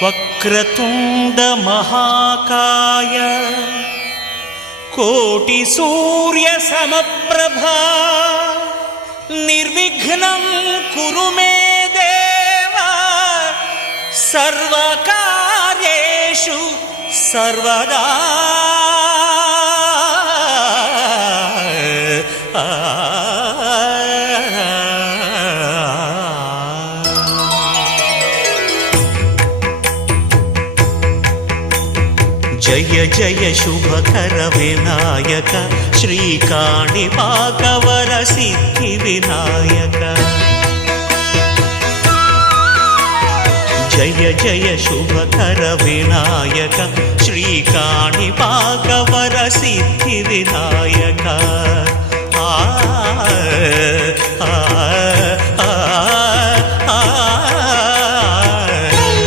వక్రతుండ మహాకాయ కోటి సూర్య సమప్రభా నిర్విఘ్నం కురు మే దేవ సర్వకార్యేషు సర్వదా. జయ జయ శుభకర వినాయక శ్రీకాణిపాకవర సిద్ధి వినాయక. జయ జయ శుభకర వినాయక శ్రీకాణిపాకవర సిద్ధి వినాయక. ఆ ఆ ఆ